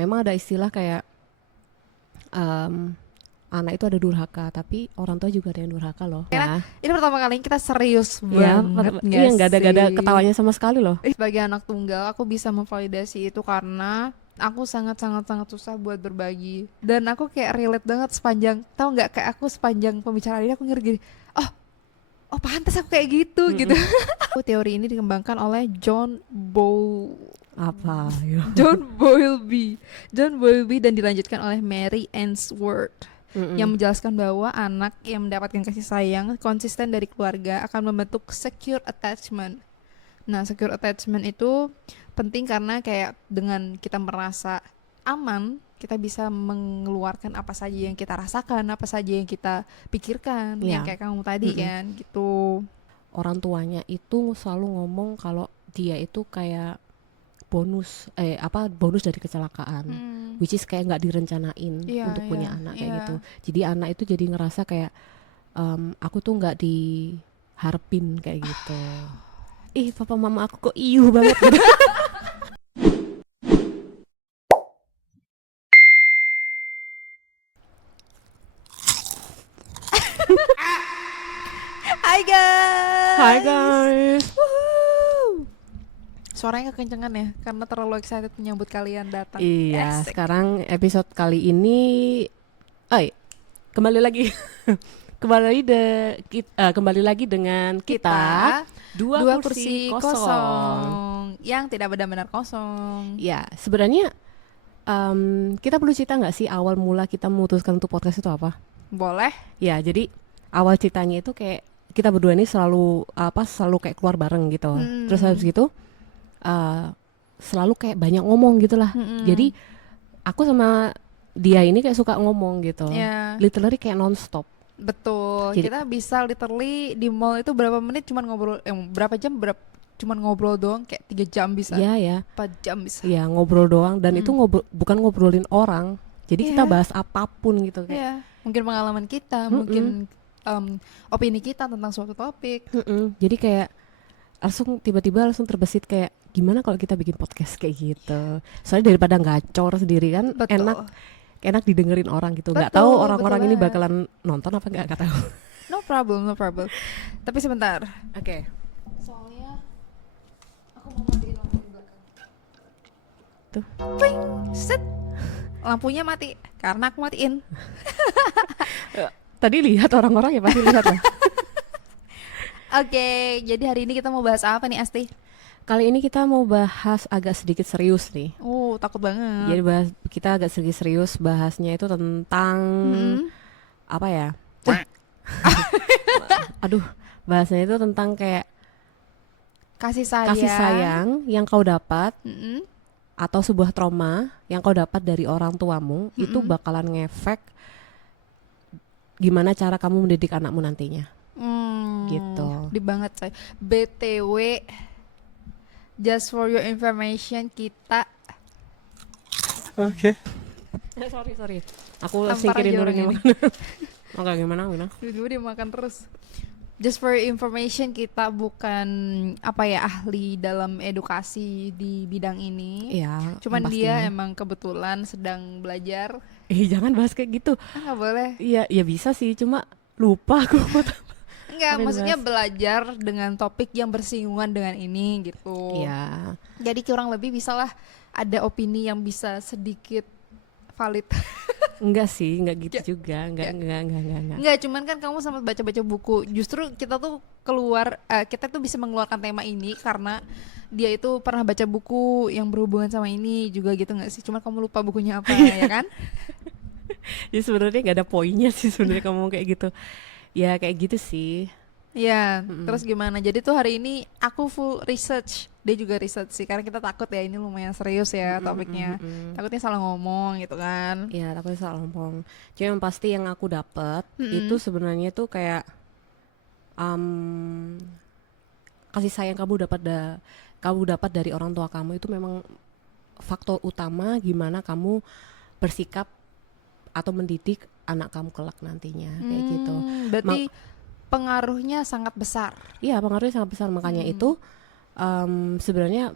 memang ada istilah kayak anak itu ada durhaka, tapi orang tua juga ada yang durhaka loh. Karena ini pertama kali kita serius Ya, banget iya nggak ada sih? ketawanya sama sekali loh. Sebagai anak tunggal, aku bisa memvalidasi itu karena aku sangat susah buat berbagi. Dan aku kayak relate banget sepanjang, tahu nggak, kayak aku sepanjang pembicaraan ini aku ngerti gini, oh, oh pantas aku kayak gitu gitu. Teori ini dikembangkan oleh Apa? Ya. John Bowlby dan dilanjutkan oleh Mary Ainsworth. Yang menjelaskan bahwa anak yang mendapatkan kasih sayang konsisten dari keluarga akan membentuk secure attachment. Nah, secure attachment itu penting karena kayak dengan kita merasa aman, kita bisa mengeluarkan apa saja yang kita rasakan, apa saja yang kita pikirkan, yang kayak kamu tadi kan, gitu. Orang tuanya itu selalu ngomong kalau dia itu kayak bonus dari kecelakaan, which is kayak nggak direncanain untuk punya anak kayak gitu. Jadi anak itu jadi ngerasa kayak aku tuh nggak diharapin kayak gitu. Ih, papa mama aku kok iuh banget gitu. Hai guys. Hai guys. Woohoo. Suaranya kekencengan ya karena terlalu excited menyambut kalian datang. Iya, Asik. sekarang episode kali ini kembali lagi kembali lagi dengan kita dua kursi kosong yang tidak benar-benar kosong. Ya, sebenarnya kita perlu cerita nggak sih awal mula kita memutuskan untuk podcast itu apa? Boleh. Ya, jadi awal ceritanya itu kayak kita berdua ini selalu kayak keluar bareng gitu. Terus habis gitu selalu kayak banyak ngomong gitulah. Jadi aku sama dia ini kayak suka ngomong gitu. Literally kayak nonstop. Betul. Jadi, kita bisa literally di mall itu berapa menit cuman ngobrol, berapa jam cuman ngobrol doang, kayak 3 jam bisa. Iya. 4 jam bisa. Iya, ngobrol doang dan itu bukan ngobrolin orang. Jadi kita bahas apapun gitu kayak. Mungkin pengalaman kita, mungkin opini kita tentang suatu topik. Jadi kayak tiba-tiba langsung terbesit kayak gimana kalau kita bikin podcast kayak gitu. Soalnya daripada gacor sendiri kan. Betul. enak didengerin orang gitu. Nggak tahu orang-orang ini bakalan nonton apa nggak tahu. No problem. Tapi sebentar. Oke. Soalnya aku mau matiin lampu di belakang. Tuh. Ping, set. Lampunya mati karena aku matiin. Tadi lihat orang-orang ya pasti lihat lah. Oke, jadi hari ini kita mau bahas apa nih Asti? Kali ini kita mau bahas agak sedikit serius nih. Takut banget. Jadi kita agak sedikit serius, bahasnya itu tentang apa ya? Aduh, bahasanya itu tentang kayak kasih sayang yang kau dapat atau sebuah trauma yang kau dapat dari orang tuamu itu bakalan ngefek gimana cara kamu mendidik anakmu nantinya. Gitu. Di banget saya. BTW, just for your information, kita Oke. Sorry. Aku singkirin dulu gimana. Oke, gimana? Dulu dia makan terus. Just for your information, kita bukan ahli dalam edukasi di bidang ini. Iya. Cuman dia emang kebetulan sedang belajar. Jangan bahas kayak gitu. Nggak boleh. Iya, ya bisa sih, cuma lupa aku. Enggak, maksudnya belajar dengan topik yang bersinggungan dengan ini gitu. Iya. Jadi kurang lebih bisalah ada opini yang bisa sedikit valid. Enggak sih, enggak gitu juga. Enggak. Enggak, cuman kan kamu sempat baca-baca buku. Justru kita tuh kita tuh bisa mengeluarkan tema ini karena dia itu pernah baca buku yang berhubungan sama ini juga gitu nggak sih? Cuman kamu lupa bukunya apa ya kan? Ya sebenarnya nggak ada poinnya sih sebenarnya kamu kayak gitu. Ya kayak gitu sih. Ya, terus gimana? Jadi tuh hari ini aku full research. Dia juga research sih, karena kita takut ya ini lumayan serius ya topiknya. Takutnya salah ngomong gitu kan. Iya, takutnya salah ngomong. Cuma yang pasti yang aku dapat itu sebenarnya tuh kayak kasih sayang kamu dapat dari orang tua kamu itu memang faktor utama gimana kamu bersikap atau mendidik anak kamu kelak nantinya kayak gitu. Berarti pengaruhnya sangat besar. Iya, pengaruhnya sangat besar, makanya itu sebenarnya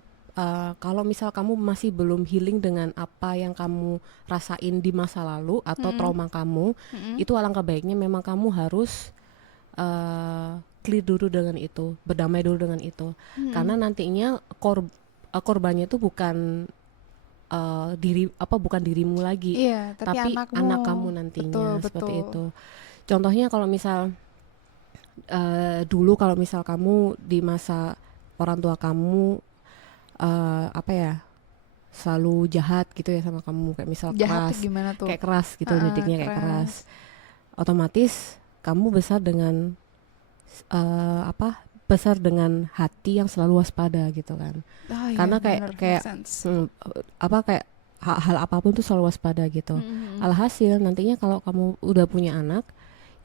kalau misal kamu masih belum healing dengan apa yang kamu rasain di masa lalu atau trauma kamu, itu alangkah baiknya memang kamu harus clear dulu dengan itu, berdamai dulu dengan itu, karena nantinya korbannya itu bukan bukan dirimu lagi, tapi anak kamu nantinya. Betul, seperti itu. Contohnya kalau misal dulu kalau misal kamu di masa orang tua kamu selalu jahat gitu ya sama kamu, kayak misal jahat keras, kayak keras gitu, didiknya kayak keras, otomatis kamu besar dengan besar dengan hati yang selalu waspada gitu kan, karena kayak hal apapun tuh selalu waspada gitu. Alhasil nantinya kalau kamu udah punya anak,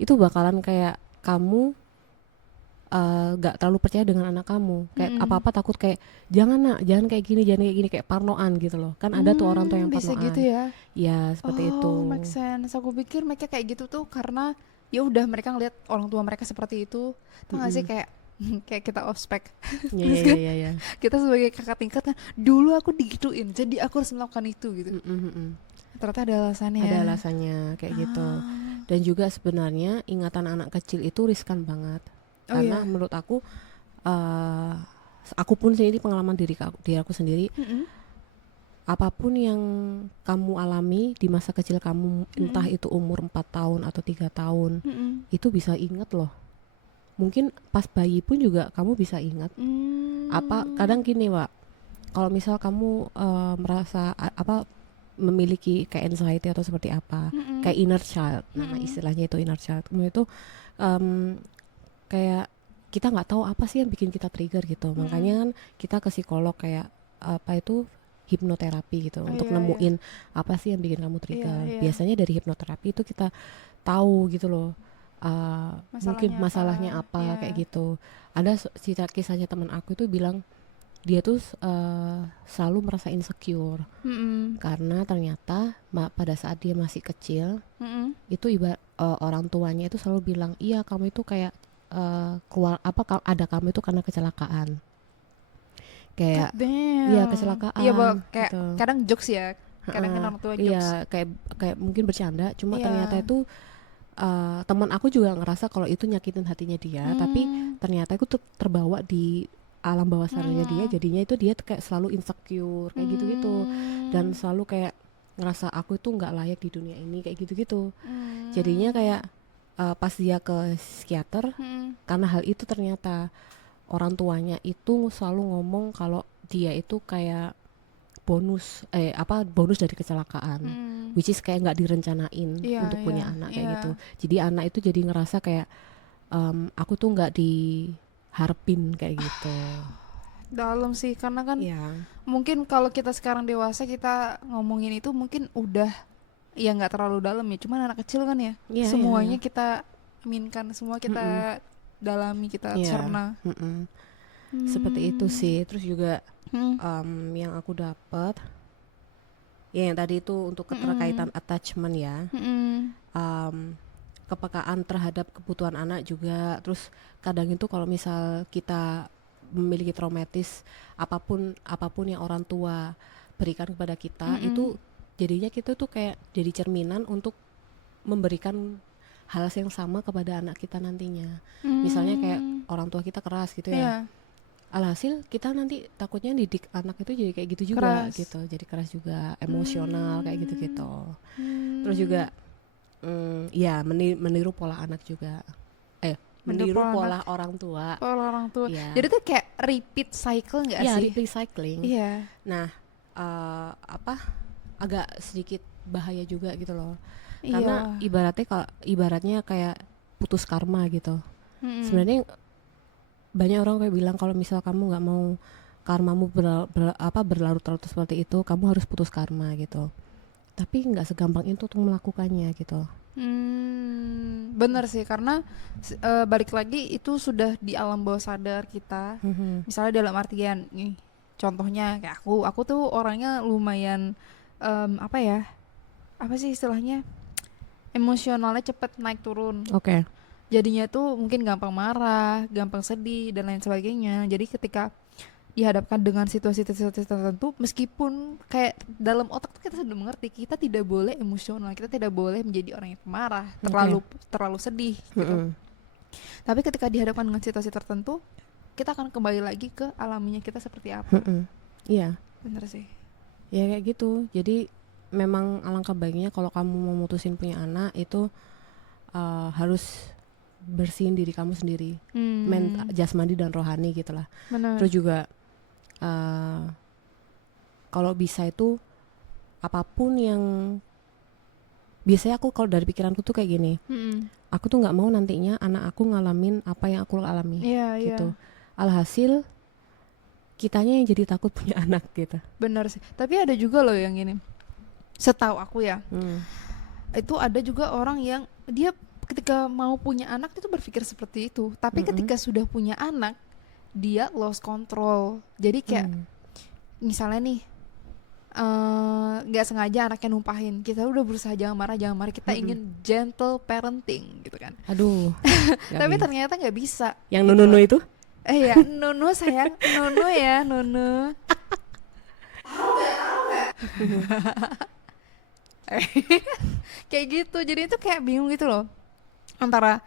itu bakalan kayak kamu gak terlalu percaya dengan anak kamu, kayak apa-apa takut, kayak jangan kayak gini, kayak parnoan gitu loh. Kan ada tuh orang tua yang parnoan. Bisa gitu ya? Ya seperti itu. Make sense. Aku pikir mereka kayak gitu tuh karena ya udah mereka ngeliat orang tua mereka seperti itu. Tuh nggak sih kayak kita ospek. Iya. Kita sebagai kakak tingkat kan, dulu aku digituin, jadi aku harus melakukan itu gitu. Ternyata ada alasannya. Ada alasannya kayak gitu. Dan juga sebenarnya ingatan anak kecil itu riskan banget. Karena menurut aku pun sendiri, pengalaman diri aku sendiri, apapun yang kamu alami di masa kecil kamu, entah itu umur 4 tahun atau 3 tahun, itu bisa inget loh. Mungkin pas bayi pun juga kamu bisa ingat. Kadang gini, Wak, kalau misal kamu merasa memiliki kayak anxiety atau seperti apa, kayak inner child, nama istilahnya itu inner child. Kemudian itu kayak kita nggak tahu apa sih yang bikin kita trigger gitu. Makanya kan kita ke psikolog, kayak hipnoterapi gitu, untuk nemuin apa sih yang bikin kamu trigger. Biasanya dari hipnoterapi itu kita tahu gitu loh, mungkin masalahnya apa kayak gitu. Ada kisahnya teman aku itu bilang dia tuh selalu merasa insecure karena ternyata pada saat dia masih kecil itu orang tuanya itu selalu bilang, iya kamu itu kayak ada kamu itu karena kecelakaan, kayak iya kecelakaan. Iya, kayak gitu. Kadang jokes ya, kadang kan orang tua jokes. Iya, kayak mungkin bercanda, cuma ternyata itu teman aku juga ngerasa kalau itu nyakitin hatinya dia, tapi ternyata itu terbawa di alam bawah sadarnya dia, jadinya itu dia kayak selalu insecure kayak gitu-gitu, dan selalu kayak ngerasa aku itu nggak layak di dunia ini kayak gitu-gitu. Jadinya kayak pas dia ke psikiater, karena hal itu ternyata orang tuanya itu selalu ngomong kalau dia itu kayak bonus dari kecelakaan, which is kayak nggak direncanain untuk punya anak kayak gitu. Jadi anak itu jadi ngerasa kayak aku tuh nggak diharapin kayak gitu. Dalam sih, karena kan mungkin kalau kita sekarang dewasa kita ngomongin itu mungkin udah ya nggak terlalu dalam ya, cuman anak kecil kan ya, semuanya kita aminkan, semua kita dalami, kita cerna. Seperti itu sih. Terus juga yang aku dapat ya yang tadi itu untuk keterkaitan attachment ya, kepekaan terhadap kebutuhan anak juga. Terus kadang itu kalau misal kita memiliki traumatis apapun yang orang tua berikan kepada kita, itu jadinya kita tuh kayak jadi cerminan untuk memberikan hal yang sama kepada anak kita nantinya. Misalnya kayak orang tua kita keras gitu ya, alhasil kita nanti takutnya didik anak itu jadi kayak gitu juga, keras. Gitu, jadi keras juga, emosional kayak gitu-gitu. Terus juga ya meniru pola anak juga, meniru pola orang tua. Ya. Jadi tuh kayak repeat cycle nggak sih? Iya, repeat cycling. Nah agak sedikit bahaya juga gitu loh, karena ibaratnya kayak putus karma gitu. Sebenarnya banyak orang kayak bilang kalau misal kamu nggak mau karmamu berlarut-larut seperti itu, kamu harus putus karma gitu. Tapi nggak segampang itu untuk melakukannya gitu. Bener sih, karena balik lagi itu sudah di alam bawah sadar kita. Misalnya dalam artian nih, contohnya kayak aku tuh orangnya lumayan apa sih istilahnya, emosionalnya cepet naik turun. Jadinya tuh mungkin gampang marah, gampang sedih dan lain sebagainya. Jadi ketika dihadapkan dengan situasi-situasi tertentu, meskipun kayak dalam otak tuh kita sudah mengerti kita tidak boleh emosional, kita tidak boleh menjadi orang yang marah, terlalu sedih gitu. Tapi ketika dihadapkan dengan situasi tertentu, kita akan kembali lagi ke alaminya kita seperti apa. Iya. Bener sih. Ya kayak gitu. Jadi memang alangkah baiknya kalau kamu mau mutusin punya anak itu harus bersihin diri kamu sendiri, jasmani dan rohani gitulah. Terus juga kalau bisa itu apapun yang biasanya aku kalau dari pikiranku tuh kayak gini, aku tuh nggak mau nantinya anak aku ngalamin apa yang aku alami, gitu. Alhasil kitanya yang jadi takut punya anak gitu. Bener sih. Tapi ada juga loh yang gini, setahu aku ya, itu ada juga orang yang dia ketika mau punya anak itu berpikir seperti itu, tapi ketika sudah punya anak dia lost control. Jadi kayak misalnya nih nggak sengaja anaknya numpahin, kita udah berusaha jangan marah, kita ingin gentle parenting gitu kan. Aduh. Tapi ternyata nggak bisa. Yang gitu. Nunu itu? Ya Nunu sayang, Nunu ya Nunu. Tahu nggak? Kayak gitu, jadi itu kayak bingung gitu loh, antara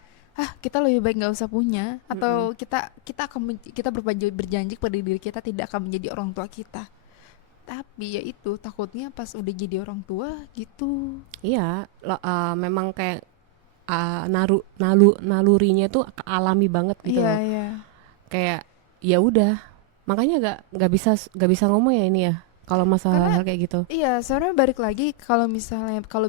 kita lebih baik nggak usah punya, atau kita berjanji pada diri kita tidak akan menjadi orang tua kita. Tapi ya itu takutnya pas udah jadi orang tua gitu. Iya, memang kayak nalurinya tuh alami banget gitu loh. Kayak ya udah, makanya nggak bisa ngomong ya ini ya kalau masalah hal kayak gitu. Iya, sebenarnya balik lagi kalau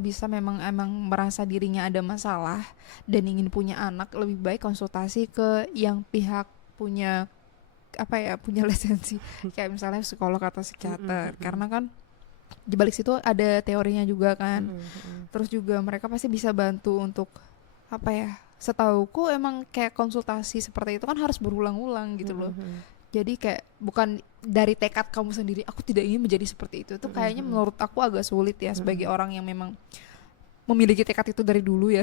bisa memang emang merasa dirinya ada masalah dan ingin punya anak, lebih baik konsultasi ke yang pihak punya lisensi kayak misalnya psikolog atau psikiater, karena kan di balik situ ada teorinya juga kan. Terus juga mereka pasti bisa bantu untuk setauku emang kayak konsultasi seperti itu kan harus berulang-ulang gitu loh. Jadi kayak bukan dari tekad kamu sendiri, aku tidak ingin menjadi seperti itu. Itu kayaknya menurut aku agak sulit ya sebagai orang yang memang memiliki tekad itu dari dulu ya.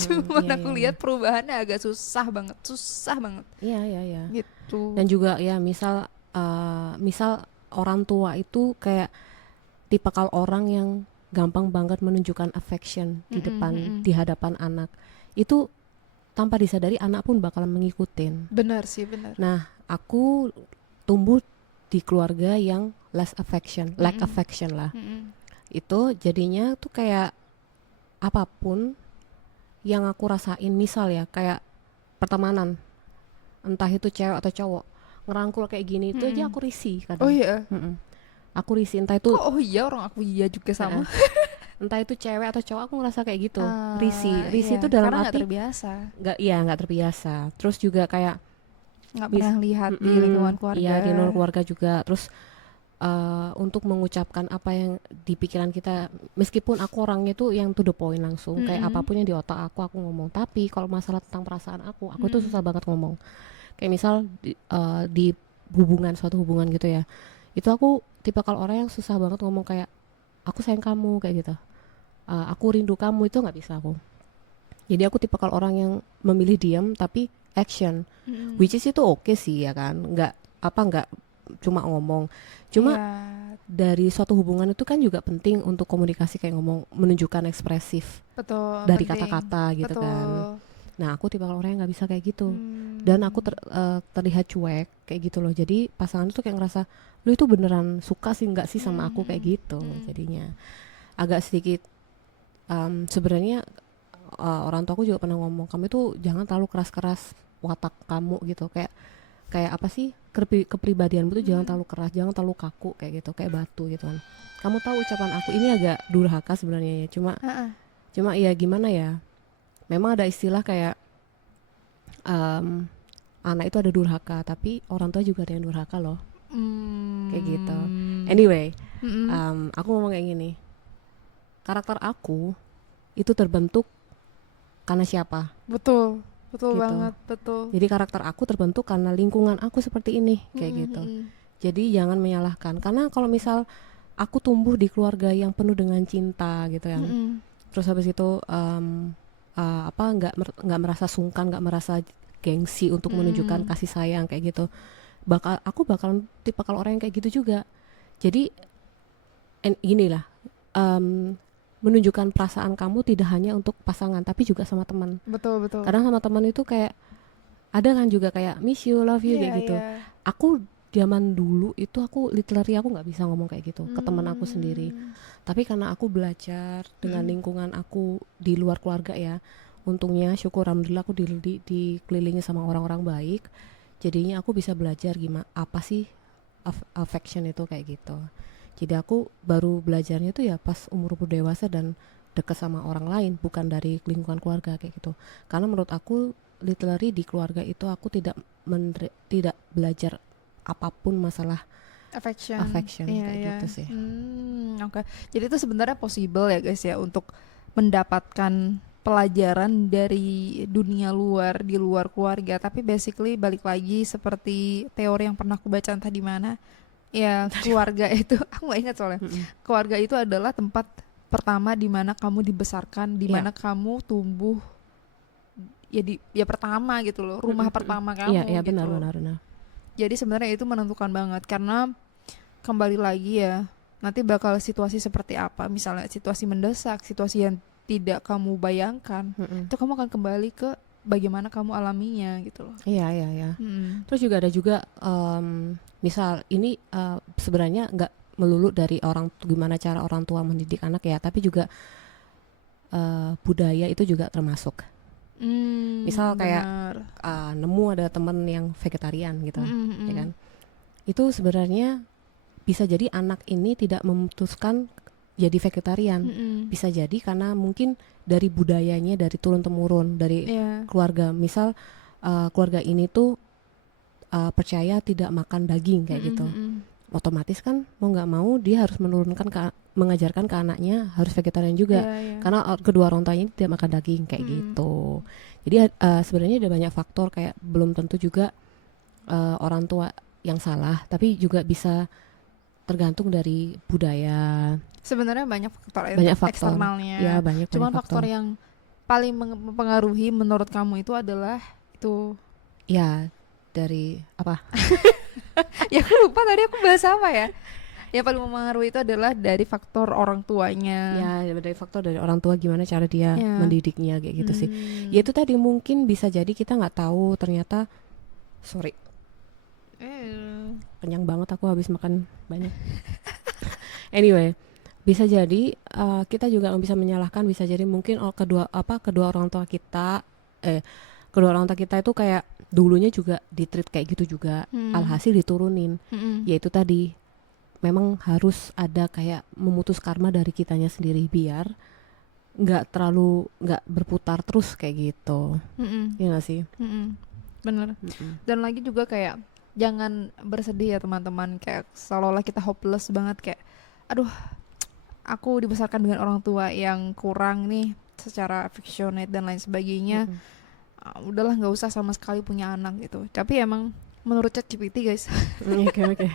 Cuman aku lihat perubahannya agak susah banget. Iya. Gitu. Dan juga ya misal orang tua itu kayak tipikal orang yang gampang banget menunjukkan affection di hadapan anak. Itu tanpa disadari anak pun bakalan mengikutin. Benar sih, benar. Nah, aku tumbuh di keluarga yang lack affection lah. Itu jadinya tuh kayak apapun yang aku rasain, misal ya kayak pertemanan, entah itu cewek atau cowok, ngerangkul kayak gini itu aja aku risih kadang. Oh iya. Aku risih, entah itu orang aku iya juga sama. Entah itu cewek atau cowok, aku ngerasa kayak gitu. Risih itu dalam arti nggak terbiasa. Terus juga kayak nggak pernah lihat di lingkungan keluarga. Iya, di luar keluarga juga. Terus untuk mengucapkan apa yang di pikiran kita, meskipun aku orangnya tuh yang to the point langsung, kayak apapun yang di otak aku ngomong. Tapi kalau masalah tentang perasaan aku tuh susah banget ngomong. Kayak misal di suatu hubungan gitu ya, itu aku tipikal orang yang susah banget ngomong kayak aku sayang kamu kayak gitu, aku rindu kamu, itu nggak bisa aku. Jadi aku tipikal orang yang memilih diam tapi action, which is itu oke sih ya kan, nggak cuma ngomong. Cuma dari suatu hubungan itu kan juga penting untuk komunikasi, kayak ngomong, menunjukkan ekspresif. Betul, dari penting. Kata-kata gitu. Betul. Kan. Nah aku tipikal orang yang nggak bisa kayak gitu, dan aku terlihat cuek kayak gitu loh. Jadi pasangan tuh kayak ngerasa, lu itu beneran suka sih nggak sih sama aku kayak gitu. Jadinya agak sedikit sebenarnya orang tua aku juga pernah ngomong, kamu itu jangan terlalu keras-keras watak kamu gitu, kayak apa sih, kepribadianmu tuh jangan terlalu keras, jangan terlalu kaku kayak gitu, kayak batu gitu kan. Kamu tahu ucapan aku ini agak durhaka sebenarnya ya, cuma ya gimana ya, memang ada istilah kayak anak itu ada durhaka, tapi orang tua juga ada yang durhaka loh. Kayak gitu. Anyway, aku ngomong kayak gini, karakter aku itu terbentuk karena siapa? Betul gitu. Banget, betul. Jadi karakter aku terbentuk karena lingkungan aku seperti ini, kayak gitu. Jadi jangan menyalahkan, karena kalau misal aku tumbuh di keluarga yang penuh dengan cinta gitu ya, terus habis itu nggak merasa sungkan, nggak merasa gengsi untuk menunjukkan kasih sayang kayak gitu, aku bakalan tipe kalau orang yang kayak gitu juga. Jadi inilah menunjukkan perasaan kamu tidak hanya untuk pasangan tapi juga sama teman. Betul. Kadang sama teman itu kayak ada kan juga kayak miss you, love you kayak gitu. Aku zaman dulu itu aku literally aku nggak bisa ngomong kayak gitu ke teman aku sendiri. Tapi karena aku belajar dengan lingkungan aku di luar keluarga ya, untungnya syukur alhamdulillah aku dikelilingi sama orang-orang baik. Jadinya aku bisa belajar gimana apa sih affection itu kayak gitu. Jadi aku baru belajarnya tuh ya pas umur dewasa dan dekat sama orang lain, bukan dari lingkungan keluarga kayak gitu. Karena menurut aku literally di keluarga itu aku tidak belajar apapun masalah affection kayak gitu sih. Oke. Jadi itu sebenarnya possible ya guys ya untuk mendapatkan pelajaran dari dunia luar di luar keluarga, tapi basically balik lagi seperti teori yang pernah aku baca entah di mana. Ya, keluarga itu aku nggak ingat soalnya. Keluarga itu adalah tempat pertama di mana kamu dibesarkan, di mana kamu tumbuh. Ya pertama gitu loh, rumah pertama kamu Iya, gitu. benar. Jadi sebenarnya itu menentukan banget karena kembali lagi ya, nanti bakal situasi seperti apa, misalnya situasi mendesak, situasi yang tidak kamu bayangkan, itu kamu akan kembali ke bagaimana kamu alaminya gitu loh. Iya. Terus juga ada juga misal ini sebenarnya nggak melulu dari gimana cara orang tua mendidik anak ya, tapi juga budaya itu juga termasuk. Misal kayak nemu ada temen yang vegetarian gitu, ya kan? Itu sebenarnya bisa jadi anak ini tidak memutuskan jadi vegetarian, bisa jadi karena mungkin dari budayanya, dari turun temurun dari keluarga. Misal keluarga ini tuh percaya tidak makan daging kayak gitu. Otomatis kan mau nggak mau dia harus mengajarkan ke anaknya harus vegetarian juga, karena kedua orang tuanya tidak makan daging kayak gitu. Jadi sebenarnya ada banyak faktor, kayak belum tentu juga orang tua yang salah, tapi juga bisa tergantung dari budaya. Sebenarnya banyak faktor eksternalnya. Ya, Cuman faktor yang paling mempengaruhi menurut kamu itu adalah itu. Ya, dari apa? Ya aku lupa tadi aku bahas apa ya. Yang paling mempengaruhi itu adalah dari faktor orang tuanya. Ya, dari faktor dari orang tua, gimana cara dia mendidiknya kayak gitu sih. Ya itu tadi mungkin bisa jadi kita nggak tahu ternyata. Sorry. Kenyang banget aku habis makan banyak. Anyway, bisa jadi kita juga nggak bisa menyalahkan, bisa jadi mungkin kedua orang tua kita itu kayak dulunya juga ditreat kayak gitu juga, alhasil diturunin. Yaitu tadi memang harus ada kayak memutus karma dari kitanya sendiri biar nggak berputar terus kayak gitu. Ya nggak sih? Bener. Dan lagi juga kayak jangan bersedih ya teman-teman, kayak seolah-olah kita hopeless banget, kayak aduh aku dibesarkan dengan orang tua yang kurang nih secara affectionate dan lain sebagainya. Udahlah nggak usah sama sekali punya anak gitu. Tapi emang menurut ChatGPT guys, okay.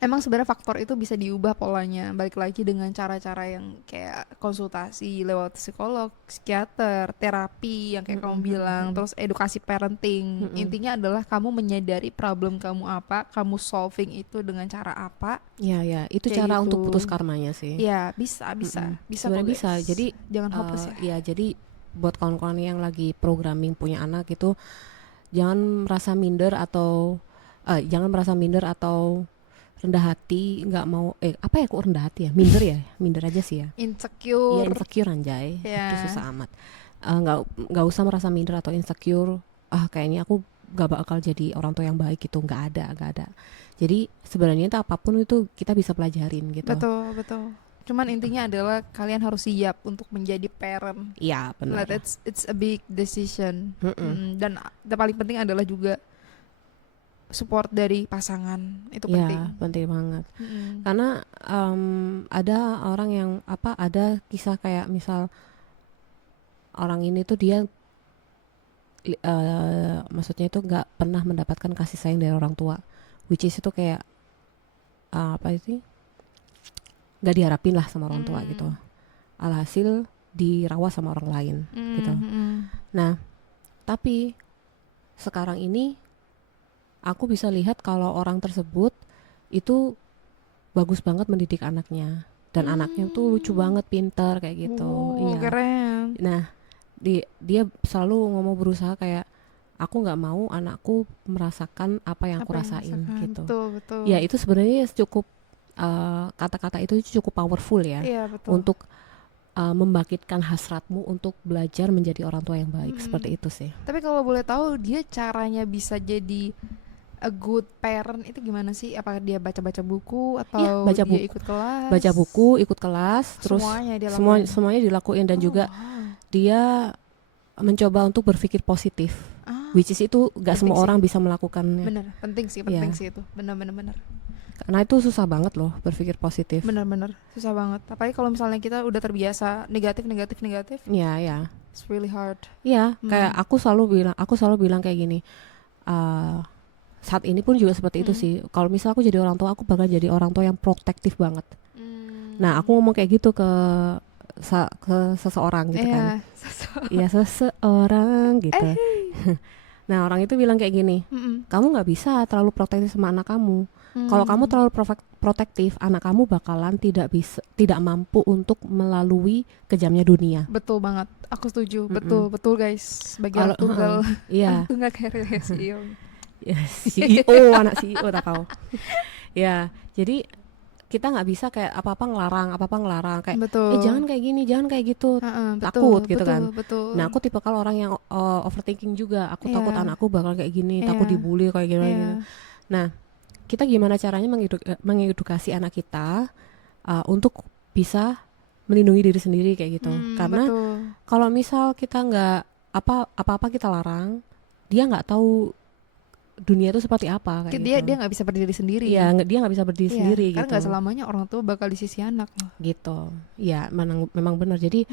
Emang sebenarnya faktor itu bisa diubah polanya, balik lagi dengan cara-cara yang kayak konsultasi lewat psikolog, psikiater, terapi yang kayak kamu bilang, terus edukasi parenting. Intinya adalah kamu menyadari problem kamu apa, kamu solving itu dengan cara apa. Ya, itu cara gitu. Untuk putus karmanya sih. Ya, bisa. Sebenarnya bisa. Jadi jangan hopeless ya. Jadi buat kawan-kawan yang lagi programming punya anak itu jangan merasa minder atau rendah hati, nggak mau apa ya, kok rendah hati ya, minder aja sih ya, insecure. Iya, insecure anjay, itu susah amat. Nggak usah merasa minder atau insecure, kayaknya aku nggak bakal jadi orang tua yang baik gitu, nggak ada. Jadi sebenarnya itu apapun itu kita bisa pelajarin gitu. Betul. Cuman intinya adalah kalian harus siap untuk menjadi parent. Iya, benar. It's a big decision. Dan yang paling penting adalah juga support dari pasangan, itu penting. Ya, penting banget. Karena ada orang yang ada kisah kayak misal orang ini tuh dia maksudnya itu nggak pernah mendapatkan kasih sayang dari orang tua, which is itu kayak nggak diharapin lah sama orang tua gitu. Alhasil dirawat sama orang lain gitu. Nah, tapi sekarang ini aku bisa lihat kalau orang tersebut itu bagus banget mendidik anaknya, dan anaknya tuh lucu banget, pintar kayak gitu. Iya. Keren. Nah, dia selalu ngomong, berusaha kayak, aku nggak mau anakku merasakan apa yang aku rasain gitu. Betul. Ya itu sebenarnya cukup kata-kata itu cukup powerful ya, untuk membangkitkan hasratmu untuk belajar menjadi orang tua yang baik, seperti itu sih. Tapi kalau boleh tahu dia caranya bisa jadi a good parent itu gimana sih? Apakah dia baca-baca buku atau ya, baca dia ikut kelas? Baca buku, ikut kelas, terus semuanya dilakuin, dan juga dia mencoba untuk berpikir positif, which is itu gak semua orang bisa melakukannya. Bener, penting sih itu, bener. Karena itu susah banget loh berpikir positif. Bener, susah banget. Apalagi kalau misalnya kita udah terbiasa negatif. Ya. It's really hard. Iya, kayak aku selalu bilang kayak gini. Saat ini pun juga seperti itu sih. Kalau misal aku jadi orang tua, aku bakal jadi orang tua yang protektif banget. Nah, aku ngomong kayak gitu ke seseorang gitu kan. Iya, seseorang gitu. Nah, orang itu bilang kayak gini, kamu nggak bisa terlalu protektif sama anak kamu. Kalau kamu terlalu protektif, anak kamu bakalan tidak mampu untuk melalui kejamnya dunia. Betul banget, aku setuju. Betul guys. Bagi anak tunggal, iya. Tunggal kayak CEO. Ya, CEO, anak CEO tak kau. Ya, jadi kita nggak bisa kayak apa-apa ngelarang kayak, jangan kayak gini, jangan kayak gitu, takut gitu kan. Nah, aku tipe kalau orang yang overthinking juga. Aku takut anakku bakal kayak gini, takut dibully kayak gini. Nah, kita gimana caranya mengedukasi anak kita untuk bisa melindungi diri sendiri kayak gitu. Karena kalau misal kita nggak apa-apa kita larang, dia nggak tahu dunia itu seperti apa kayak dia gitu. Dia nggak bisa berdiri sendiri. Iya, dia nggak bisa berdiri sendiri karena gitu. Nggak selamanya orang tua bakal di sisi anak gitu. Ya, memang benar. Jadi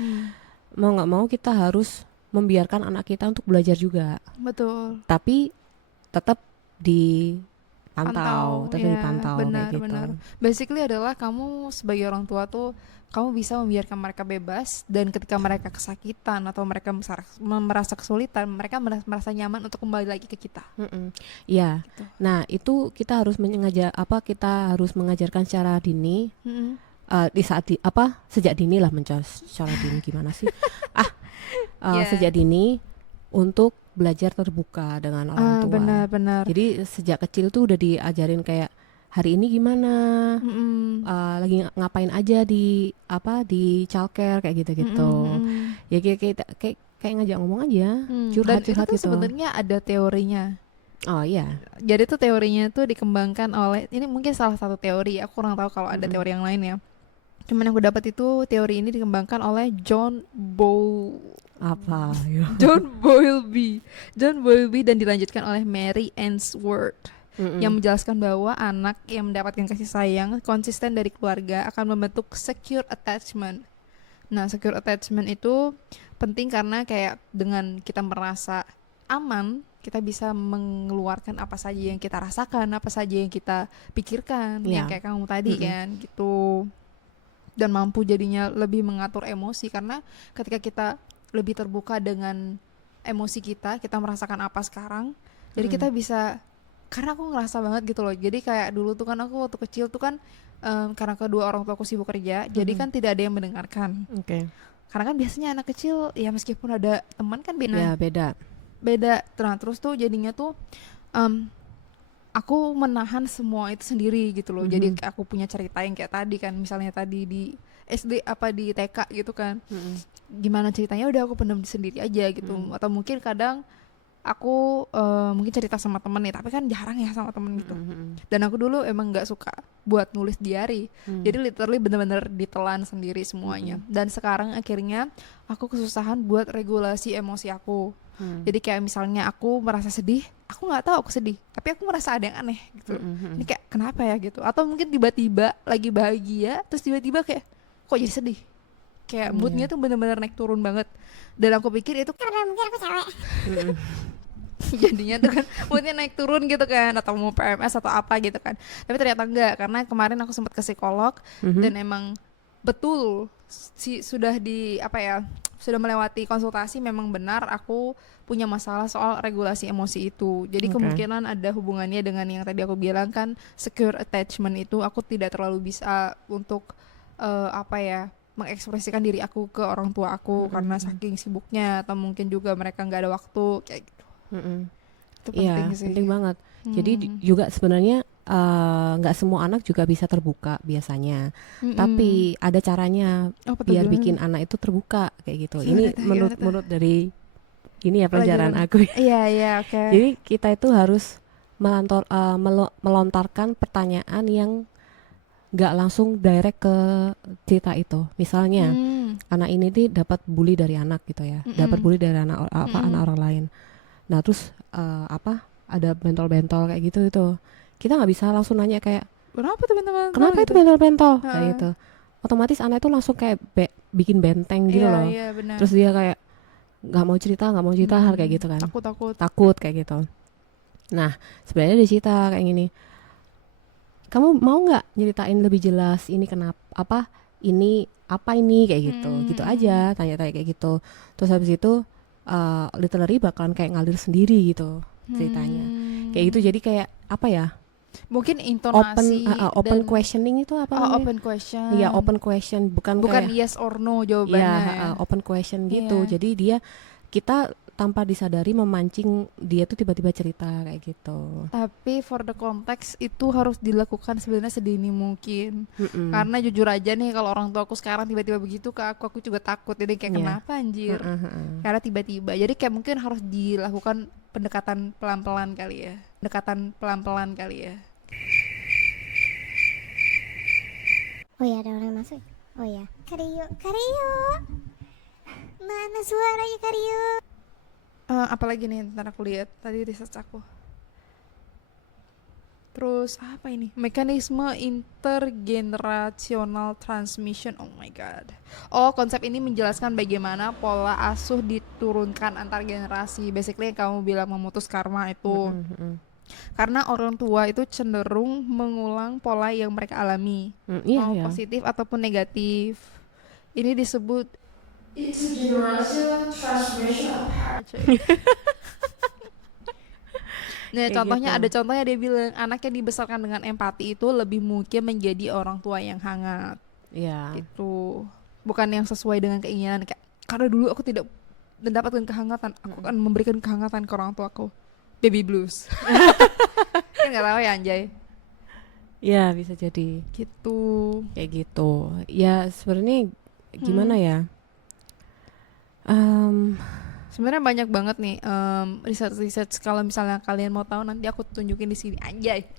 mau nggak mau kita harus membiarkan anak kita untuk belajar juga. Betul. Tapi tetap dipantau, dipantau kayak gitu. Benar. Basically adalah kamu sebagai orang tua tuh, kamu bisa membiarkan mereka bebas, dan ketika mereka kesakitan atau mereka merasa kesulitan, mereka merasa nyaman untuk kembali lagi ke kita. Ya, gitu. Nah itu kita harus mengajarkan secara dini, sejak dini lah, secara dini gimana sih? Sejak dini untuk belajar terbuka dengan orang tua. Benar. Jadi sejak kecil tuh udah diajarin kayak, hari ini gimana, lagi ngapain aja di childcare kayak gitu. Ya kayak ngajak ngomong aja, curhat itu gitu. Sebenarnya ada teorinya. Oh iya. Jadi tuh teorinya tuh dikembangkan oleh, ini mungkin salah satu teori, aku kurang tahu kalau ada teori yang lain ya. Cuman yang aku dapat itu teori ini dikembangkan oleh John Bowlby dan dilanjutkan oleh Mary Ainsworth. Yang menjelaskan bahwa anak yang mendapatkan kasih sayang konsisten dari keluarga akan membentuk secure attachment. Nah, secure attachment itu penting karena kayak dengan kita merasa aman, kita bisa mengeluarkan apa saja yang kita rasakan, apa saja yang kita pikirkan, yang kayak kamu tadi kan gitu. Dan mampu jadinya lebih mengatur emosi, karena ketika kita lebih terbuka dengan emosi kita merasakan apa sekarang, jadi kita bisa. Karena aku ngerasa banget gitu loh, jadi kayak dulu tuh kan aku waktu kecil tuh kan karena kedua orang tua aku sibuk kerja, jadi kan tidak ada yang mendengarkan. Karena kan biasanya anak kecil ya meskipun ada teman kan beda. Nah, terus tuh jadinya tuh aku menahan semua itu sendiri gitu loh. Jadi aku punya cerita yang kayak tadi kan, misalnya tadi di SD apa di TK gitu kan, gimana ceritanya udah aku pendam sendiri aja gitu. Atau mungkin kadang aku mungkin cerita sama temen nih, tapi kan jarang ya sama temen gitu. Dan aku dulu emang nggak suka buat nulis diary, jadi literally bener-bener ditelan sendiri semuanya. Dan sekarang akhirnya aku kesusahan buat regulasi emosi aku. Jadi kayak misalnya aku merasa sedih, aku nggak tahu aku sedih, tapi aku merasa ada yang aneh gitu. Ini kayak kenapa ya gitu? Atau mungkin tiba-tiba lagi bahagia, terus tiba-tiba kayak kok jadi sedih? Kayak moodnya tuh bener-bener naik turun banget. Dan aku pikir itu karena mungkin aku cewek. Jadinya tuh kan moodnya naik turun gitu kan, atau mau PMS atau apa gitu kan. Tapi ternyata enggak, karena kemarin aku sempat ke psikolog dan emang betul sudah sudah melewati konsultasi memang benar aku punya masalah soal regulasi emosi itu. Jadi kemungkinan ada hubungannya dengan yang tadi aku bilang kan, secure attachment itu aku tidak terlalu bisa untuk mengekspresikan diri aku ke orang tua aku karena saking sibuknya, atau mungkin juga mereka nggak ada waktu kayak gitu. Itu penting sih. Penting banget. Jadi juga sebenarnya nggak semua anak juga bisa terbuka biasanya, tapi ada caranya biar bikin anak itu terbuka kayak gitu. Ini menurut dari ini ya pelajaran aku. Iya, oke. Jadi kita itu harus melontarkan pertanyaan yang nggak langsung direct ke cerita itu. Misalnya anak ini dapat bully dari anak gitu ya, dapat bully dari anak orang lain. Nah terus ada bentol-bentol kayak gitu itu. Kita nggak bisa langsung nanya kayak kenapa itu bentol-bentol kayak gitu. Otomatis anak itu langsung kayak bikin benteng gitu loh. Benar. Terus dia kayak nggak mau cerita hal kayak gitu kan. Takut kayak gitu. Nah sebenarnya di cerita kayak gini, kamu mau nggak nyeritain lebih jelas ini kenapa ini kayak gitu. Gitu aja, tanya-tanya kayak gitu. Terus habis itu literally bakalan kayak ngalir sendiri gitu ceritanya. Kayak gitu, jadi kayak apa ya? Mungkin intonasi open questioning itu apa namanya? Open question. Iya, open question, bukan kayak yes or no jawabannya. Iya, open question gitu. Jadi kita tanpa disadari memancing dia tuh tiba-tiba cerita kayak gitu. Tapi for the context itu harus dilakukan sebenarnya sedini mungkin. Karena jujur aja nih kalau orang tua aku sekarang tiba-tiba begitu ke aku juga takut. Jadi kayak kenapa anjir? Karena tiba-tiba. Jadi kayak mungkin harus dilakukan pendekatan pelan-pelan kali ya. Oh ya, ada orang masuk. Oh ya, Karyo. Mana suaranya Karyo? Apalagi nih, ntar aku lihat tadi research aku. Terus apa ini? Mekanisme intergenerational transmission. Oh my god. Oh, konsep ini menjelaskan bagaimana pola asuh diturunkan antar generasi. Basically yang kamu bilang memutus karma itu. Karena orang tua itu cenderung mengulang pola yang mereka alami, mau positif ataupun negatif. Ini disebut intergenerational transmission of parenting. Nah, contohnya gitu. Ada contohnya dia bilang anak yang dibesarkan dengan empati itu lebih mungkin menjadi orang tua yang hangat. Iya. Itu bukan yang sesuai dengan keinginan. Karena dulu aku tidak mendapatkan kehangatan, aku akan memberikan kehangatan ke orang tuaku. Baby blues. Kan nggak tahu ya anjay. Ya bisa jadi. Gitu. Kayak gitu. Ya sebenarnya gimana ya? Sebenarnya banyak banget nih research kalau misalnya kalian mau tahu nanti aku tunjukin di sini anjay.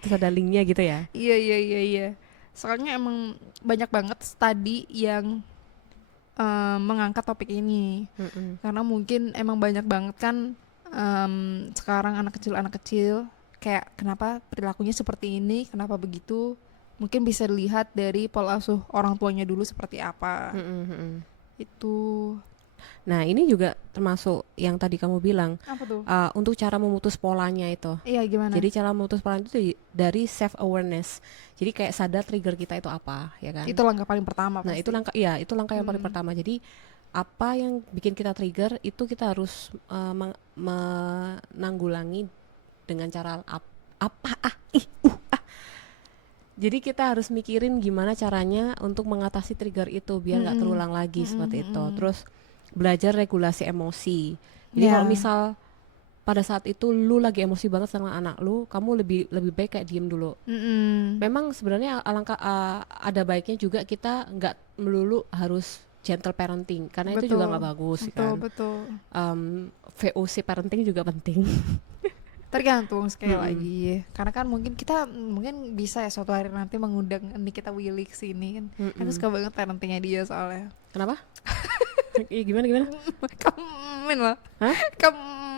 Terus ada linknya gitu ya? Iya. Soalnya emang banyak banget studi yang mengangkat topik ini. Karena mungkin emang banyak banget kan sekarang anak kecil kayak kenapa perilakunya seperti ini, kenapa begitu, mungkin bisa dilihat dari pola asuh orang tuanya dulu seperti apa. Itu. Nah ini juga termasuk yang tadi kamu bilang. Apa tuh? Untuk cara memutus polanya itu. Iya gimana? Jadi cara memutus polanya itu dari self awareness. Jadi kayak sadar trigger kita itu apa, ya kan? Itu langkah paling pertama. Nah pasti. itu langkah yang paling pertama. Jadi apa yang bikin kita trigger itu kita harus menanggulangi dengan cara Jadi kita harus mikirin gimana caranya untuk mengatasi trigger itu biar nggak terulang lagi seperti itu. Terus belajar regulasi emosi. Jadi kalau misal pada saat itu lu lagi emosi banget sama anak lu, kamu lebih baik kayak diem dulu. Memang sebenarnya alangkah ada baiknya juga kita nggak melulu harus gentle parenting karena itu juga nggak bagus kan. Betul. VOC parenting juga penting. Tergantung sekali lagi. Karena kan mungkin kita bisa ya suatu hari nanti mengundang Nikita Willy kesini kan. Aku suka banget parentingnya dia soalnya. Kenapa? Gimana? Kamen lah. Hah?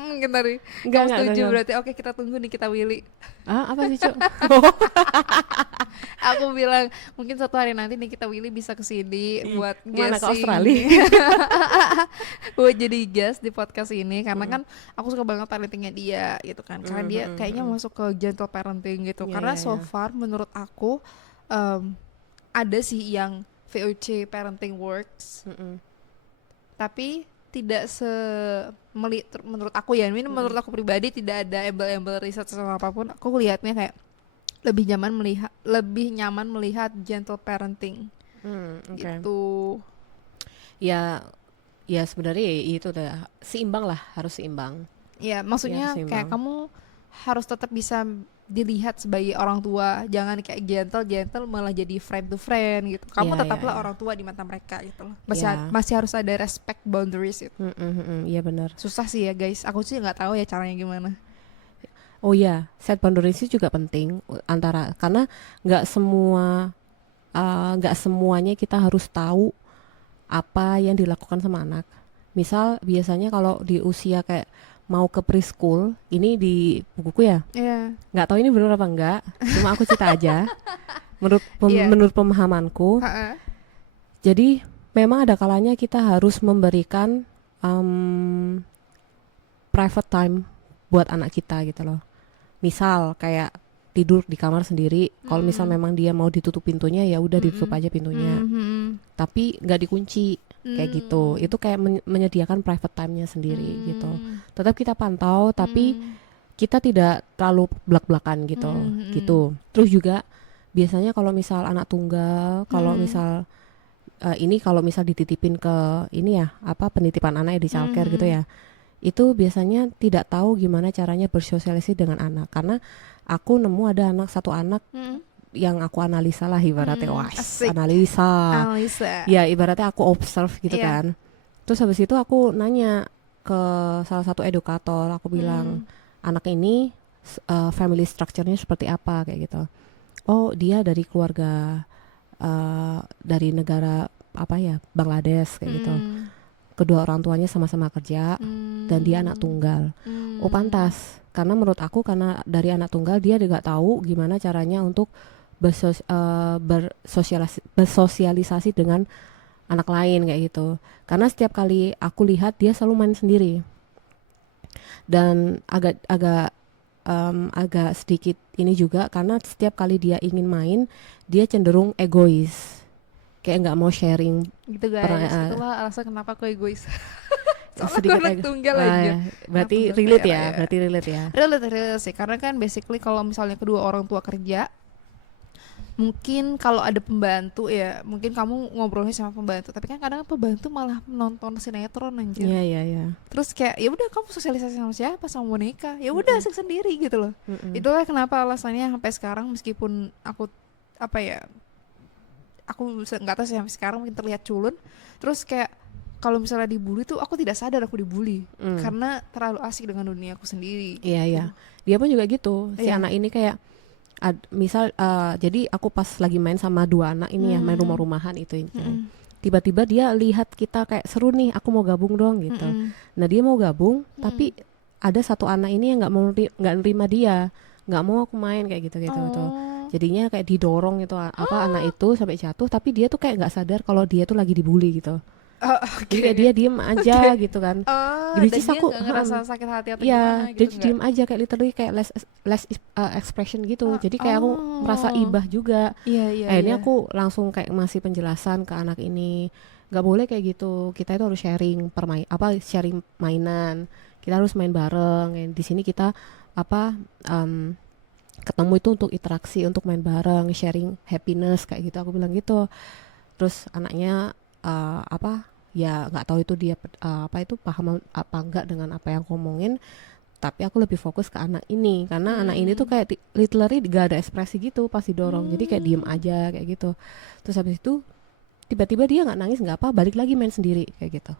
Mungkin tadi. Kamu setuju berarti. Oke, kita tunggu Nikita Willy. Apa sih, Cuk? Aku bilang mungkin suatu hari nanti Nikita Willy bisa kesini buat mana ke guest Australia. Buat jadi guest di podcast ini karena kan aku suka banget parentingnya dia gitu kan. Karena dia kayaknya masuk ke gentle parenting gitu. Karena so far menurut aku ada sih yang VOC parenting works. tapi tidak menurut aku ya, ini menurut aku pribadi tidak ada embel-embel riset atau apapun, aku lihatnya kayak lebih nyaman melihat gentle parenting. Okay. Gitu. Ya sebenarnya itu udah seimbang lah, harus seimbang. Ya maksudnya kayak kamu harus tetap bisa dilihat sebagai orang tua, jangan kayak gentle malah jadi friend to friend gitu. Kamu tetaplah orang tua di mata mereka gitu loh. Masih harus ada respect boundaries itu. Iya benar. Susah sih ya guys, aku sih nggak tahu ya caranya gimana. Oh ya, set boundaries itu juga penting karena nggak semuanya kita harus tahu apa yang dilakukan sama anak. Misal biasanya kalau di usia kayak mau ke preschool, ini di bukuku ya, nggak tahu ini benar apa enggak, cuma aku cerita aja menurut pemahamanku. Jadi memang ada kalanya kita harus memberikan private time buat anak kita gitu loh. Misal kayak tidur di kamar sendiri, kalau misal memang dia mau ditutup pintunya ya udah ditutup aja pintunya, tapi nggak dikunci. Kayak gitu, itu kayak menyediakan private time-nya sendiri gitu. Tetap kita pantau, tapi kita tidak terlalu belak-belakan gitu, gitu. Terus juga biasanya kalau misal anak tunggal, kalau misal kalau misal dititipin ke ini ya, penitipan anak ya di childcare gitu ya, itu biasanya tidak tahu gimana caranya bersosialisasi dengan anak. Karena aku nemu ada satu anak yang aku analisa lah ibaratnya, analisa. Ya ibaratnya aku observe gitu kan. Terus habis itu aku nanya ke salah satu edukator, aku bilang anak ini family structure-nya seperti apa kayak gitu. Oh dia dari keluarga dari negara Bangladesh kayak gitu. Kedua orang tuanya sama-sama kerja dan dia anak tunggal. Oh pantas, karena menurut aku karena dari anak tunggal dia juga tahu gimana caranya untuk bersosialisasi dengan anak lain kayak gitu. Karena setiap kali aku lihat dia selalu main sendiri dan agak sedikit ini juga karena setiap kali dia ingin main dia cenderung egois, kayak nggak mau sharing gitu guys. Itulah alasan kenapa aku egois. Sedikit anak tunggal aja. Berarti relate ya. Relate sih, karena kan basically kalau misalnya kedua orang tua kerja, mungkin kalau ada pembantu ya mungkin kamu ngobrolnya sama pembantu, tapi kan kadang pembantu malah nonton sinetron anjir. Iya. Terus kayak ya udah kamu sosialisasi sama siapa, sama boneka, ya udah asik sendiri gitu loh. Itulah kenapa alasannya sampai sekarang meskipun aku nggak tahu sih sampai sekarang mungkin terlihat culun, terus kayak kalau misalnya dibully tuh aku tidak sadar aku dibully karena terlalu asik dengan dunia aku sendiri. Iya. Dia pun juga gitu. Si anak ini kayak jadi aku pas lagi main sama dua anak ini ya, main rumah-rumahan itu tiba-tiba dia lihat kita kayak seru nih, aku mau gabung dong gitu. Nah dia mau gabung tapi ada satu anak ini yang nggak nerima dia, nggak mau aku main kayak gitu tuh. Jadinya kayak didorong itu anak itu sampai jatuh, tapi dia tuh kayak nggak sadar kalau dia tuh lagi dibully gitu. Jadi kayak dia diem aja gitu kan. Dan dia aku ngerasa sakit hati atau gimana gitu. Jadi diem aja kayak literally kayak less expression gitu. Jadi kayak aku merasa ibah juga. Akhirnya aku langsung kayak masih penjelasan ke anak ini, nggak boleh kayak gitu. Kita itu harus sharing sharing mainan. Kita harus main bareng. Di sini kita ketemu itu untuk interaksi, untuk main bareng, sharing happiness kayak gitu. Aku bilang gitu. Terus anaknya ya nggak tahu itu dia paham apa enggak dengan apa yang aku ngomongin, tapi aku lebih fokus ke anak ini karena anak ini tuh kayak literally gak ada ekspresi gitu pas didorong, jadi kayak diem aja kayak gitu. Terus habis itu tiba-tiba dia nggak nangis nggak apa, balik lagi main sendiri kayak gitu.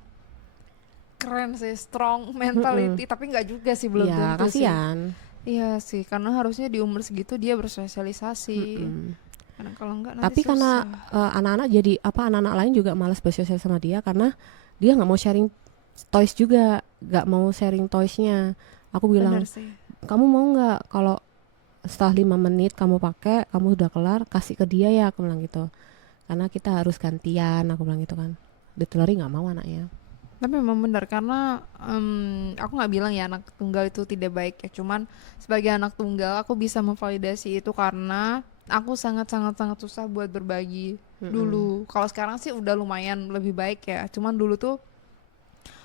Keren sih, strong mentality. Tapi nggak juga sih, belum ya, tentu kasihan. Sih. Iya sih, karena harusnya di umur segitu dia bersosialisasi. Karena kalau enggak nanti tapi susah. Karena anak-anak jadi anak-anak lain juga malas bersosialisasi sama dia karena dia nggak mau sharing toys juga, nggak mau sharing toysnya. Aku bilang, kamu mau nggak kalau setelah 5 menit kamu pakai, kamu udah kelar, kasih ke dia ya, aku bilang gitu. Karena kita harus gantian, aku bilang gitu kan. Literally nggak mau anaknya. Tapi memang benar, karena aku nggak bilang ya anak tunggal itu tidak baik ya, cuman sebagai anak tunggal aku bisa memvalidasi itu karena aku sangat susah buat berbagi dulu. Kalau sekarang sih udah lumayan lebih baik ya, cuman dulu tuh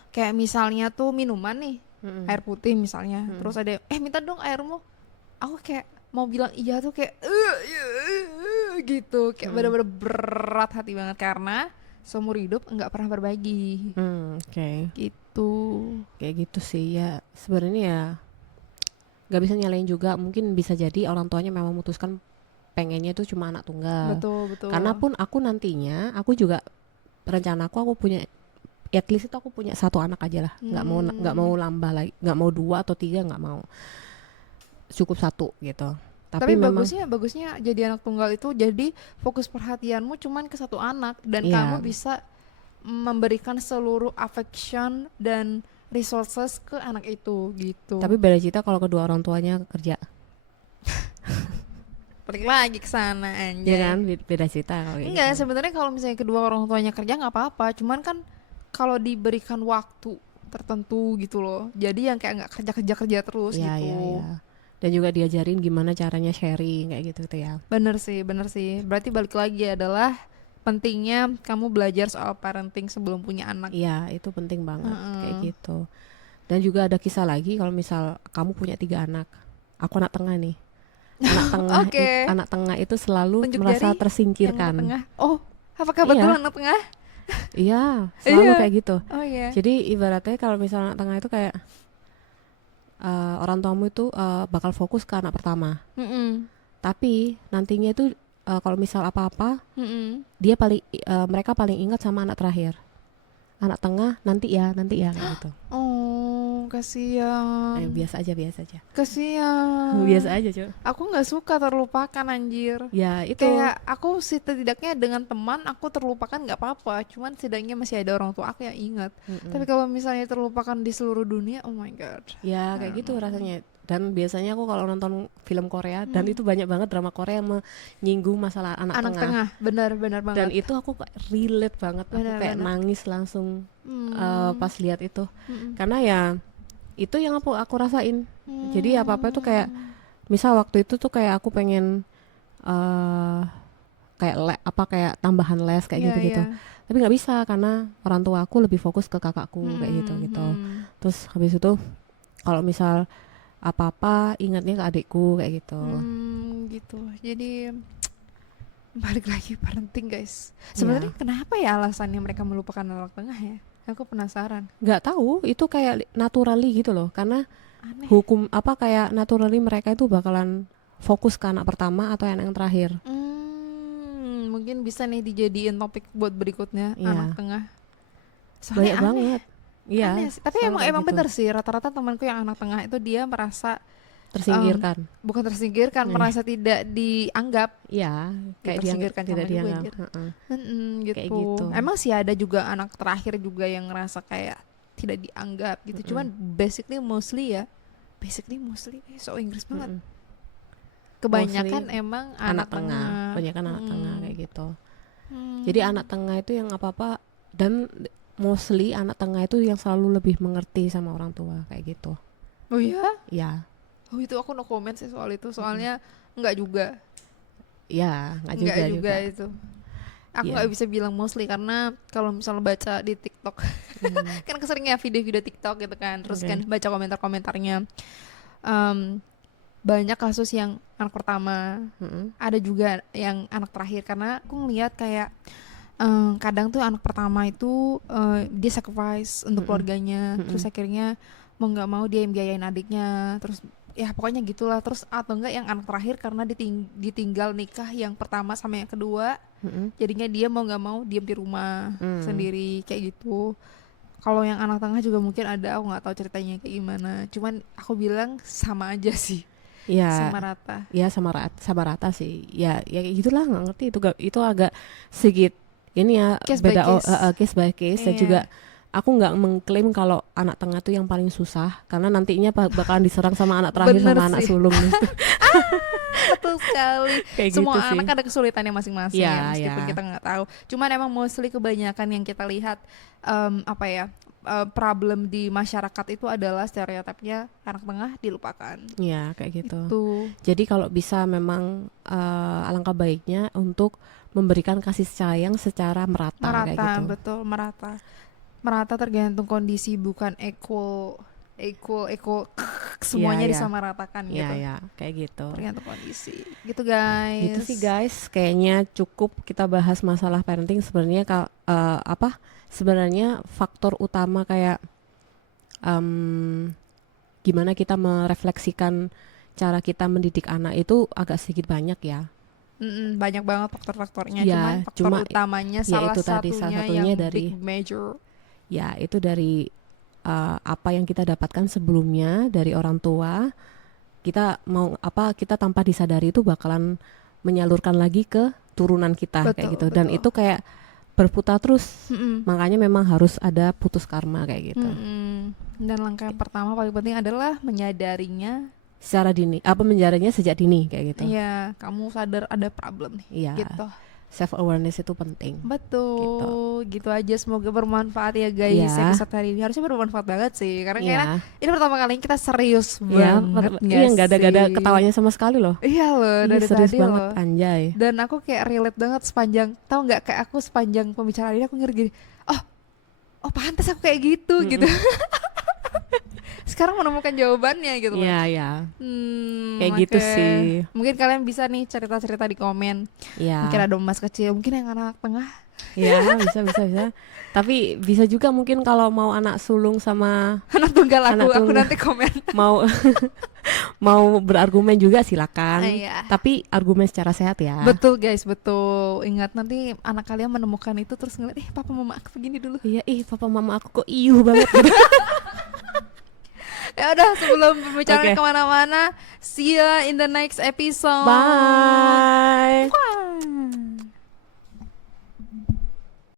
kayak misalnya tuh minuman nih, air putih misalnya, terus ada minta dong airmu, aku kayak mau bilang iya tuh kayak gitu, kayak bener-bener berat hati banget karena seumur hidup nggak pernah berbagi. Gitu. Kayak gitu sih ya. Sebenarnya ya nggak bisa nyalain juga, mungkin bisa jadi orang tuanya memang memutuskan pengennya itu cuma anak tunggal. Betul. Karena pun aku nantinya, aku juga rencana aku punya, at least itu aku punya 1 anak aja lah, nggak mau nambah lagi, nggak mau 2 atau 3, nggak mau, cukup 1 gitu. Tapi bagusnya jadi anak tunggal itu jadi fokus perhatianmu cuman ke 1 anak dan kamu bisa memberikan seluruh affection dan resources ke anak itu gitu. Tapi beda cerita kalau kedua orang tuanya kerja. Balik lagi ke sana anjay. Ya kan, beda cerita kalau gitu. Enggak, sebenarnya kalau misalnya kedua orang tuanya kerja nggak apa-apa, cuman kan kalau diberikan waktu tertentu gitu loh. Jadi yang kayak nggak kerja terus gitu. Ya. Dan juga diajarin gimana caranya sharing kayak gitu ya. Bener sih. Berarti balik lagi adalah pentingnya kamu belajar soal parenting sebelum punya anak. Iya, itu penting banget kayak gitu. Dan juga ada kisah lagi kalau misal kamu punya 3 anak. Aku anak tengah nih. Anak tengah itu selalu tunjuk merasa jari tersingkirkan. Oh, apakah betul anak tengah? Iya, selalu kayak gitu. Oh iya. Jadi ibaratnya kalau misalnya anak tengah itu kayak orang tuamu itu bakal fokus ke anak pertama. Tapi nantinya itu kalau misal apa-apa, dia mereka paling ingat sama anak terakhir. Anak tengah nanti ya kayak gitu. Oh, kasihan. Biasa aja. Kasihan. Biasa aja, Cuk. Aku nggak suka terlupakan anjir. Ya, itu. Kayak aku setidaknya dengan teman aku terlupakan nggak apa-apa, cuman setidaknya masih ada orang tua aku yang ingat. Tapi kalau misalnya terlupakan di seluruh dunia, oh my god. Ya, kayak gitu rasanya. Dan biasanya aku kalau nonton film Korea dan itu banyak banget drama Korea yang menyinggung masalah anak tengah. Benar banget. Dan itu aku relate banget, aku kayak nangis langsung pas lihat itu. Karena ya itu yang aku rasain. Jadi apa-apa itu kayak misal waktu itu tuh kayak aku pengen kayak tambahan les kayak gitu. Tapi nggak bisa karena orang tua aku lebih fokus ke kakakku kayak gitu. Terus habis itu kalau misal apa-apa ingatnya ke adikku kayak gitu. Gitu. Jadi balik lagi parenting guys. Sebenarnya kenapa ya alasannya mereka melupakan anak tengah ya? Aku penasaran. Nggak tahu, itu kayak naturally gitu loh. Karena aneh. Hukum kayak naturally mereka itu bakalan fokus ke anak pertama atau yang terakhir. Mungkin bisa nih dijadiin topik buat berikutnya anak tengah. Soalnya banyak banget. Iya. Tapi emang gitu. Bener sih, rata-rata temanku yang anak tengah itu dia merasa tersingkirkan. Bukan tersingkirkan, merasa tidak dianggap. Iya, kayak tersingkirkan tidak dianggap. Gitu. Kayak gitu. Emang sih ada juga anak terakhir juga yang ngerasa kayak tidak dianggap gitu. Cuman basically mostly so Inggris banget. Kebanyakan mostly emang anak tengah. Kebanyakan anak tengah kayak gitu. Jadi anak tengah itu yang apa-apa, dan mostly anak tengah itu yang selalu lebih mengerti sama orang tua kayak gitu. Oh iya? Iya. Oh itu aku no comment sih soal itu, soalnya enggak juga. Iya, enggak juga itu. Aku nggak bisa bilang mostly karena kalau misalnya baca di TikTok, kan keseringnya video-video TikTok gitu kan, terus kan baca komentar-komentarnya, banyak kasus yang anak pertama, ada juga yang anak terakhir, karena aku ngeliat kayak kadang tuh anak pertama itu dia sacrifice untuk keluarganya, terus akhirnya mau nggak mau dia yang biayain adiknya, terus ya pokoknya gitulah. Terus atau enggak yang anak terakhir karena ditinggal nikah yang pertama sama yang kedua, jadinya dia mau nggak mau diam di rumah sendiri kayak gitu. Kalau yang anak tengah juga mungkin ada, aku nggak tahu ceritanya kayak gimana, cuman aku bilang sama aja sih. Ya, sama rata. Ya sama rata sih. Ya gitulah, nggak ngerti itu agak sedikit ini ya, case beda case by case. Dan juga aku nggak mengklaim kalau anak tengah tuh yang paling susah, karena nantinya bakalan diserang sama anak terakhir sama anak sulung gitu. Betul sekali. Kayak semua gitu anak ada kesulitannya masing-masing ya, meskipun kita nggak tahu. Cuman emang mostly kebanyakan yang kita lihat problem di masyarakat itu adalah stereotipnya anak tengah dilupakan. Iya, kayak gitu. Itu. Jadi kalau bisa memang alangkah baiknya untuk memberikan kasih sayang secara merata kayak gitu. Betul, merata. merata tergantung kondisi, bukan equal semuanya disamaratakan gitu. Iya, kayak gitu. Tergantung kondisi. Gitu guys. Gitu sih guys, kayaknya cukup kita bahas masalah parenting. Sebenarnya sebenarnya faktor utama kayak gimana kita merefleksikan cara kita mendidik anak itu agak sedikit banyak ya. Banyak banget faktor-faktornya, ya, cuma utamanya salah satunya yang dari big major. Ya, itu dari apa yang kita dapatkan sebelumnya dari orang tua. Kita kita tanpa disadari itu bakalan menyalurkan lagi ke turunan kita. Betul, kayak gitu. Dan itu kayak berputar terus. Makanya memang harus ada putus karma kayak gitu. Dan langkah pertama paling penting adalah menyadarinya secara dini, menjaranya sejak dini kayak gitu. Iya, kamu sadar ada problem nih. Iya. Gitu. Self awareness itu penting. Betul. Gitu aja, semoga bermanfaat ya guys. Episode hari ini harusnya bermanfaat banget sih, karena kayaknya ini pertama kali kita serius banget. Iya, nggak ada ketawanya sama sekali loh. Iya loh, dari serius tadi banget, loh. Anjay. Dan aku kayak relate banget tahu nggak, kayak aku sepanjang pembicaraan ini aku ngerti gini, oh pantas aku kayak gitu gitu. Sekarang menemukan jawabannya gitu. Iya. Kayak gitu sih. Mungkin kalian bisa nih cerita-cerita di komen. Iya. Mungkin ada emas kecil, mungkin yang anak tengah. Iya, bisa. Tapi bisa juga mungkin kalau mau anak sulung sama anak tunggal aku nanti komen. mau berargumen juga silakan. Iya. Tapi argumen secara sehat ya. Betul guys, betul. Ingat nanti anak kalian menemukan itu terus ngeliat, papa mama aku begini dulu. Iya, papa mama aku kok iuh banget gitu. Ya udah, sebelum pembicaraan kemana-mana, see you in the next episode. Bye.